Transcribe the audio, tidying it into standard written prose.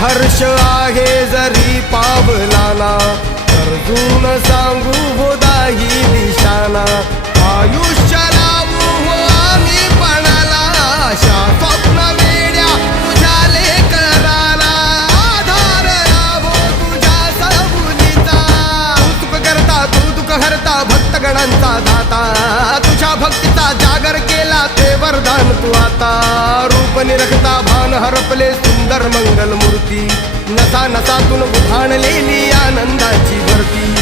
हर्ष आहे जरी पावलाना, अर्जुन सांगू बोधाही दिशाना. आयुष्य लावू हो आम्ही पणाला, आशा स्वप्न वेड्या तुझ्या लेकराला. आधार लाभो तुझ्या सबुलीचा, कौतुक करता तू दुःख हरता भक्तगणांचा दाता. तुझ्या भक्तीचा जागर केला ते वरदान तू आता. रूप निरखता भान हरपले सुंदर मंगल मूर्ती, नसा नसातून उभाणलेली आनंदाची भरती.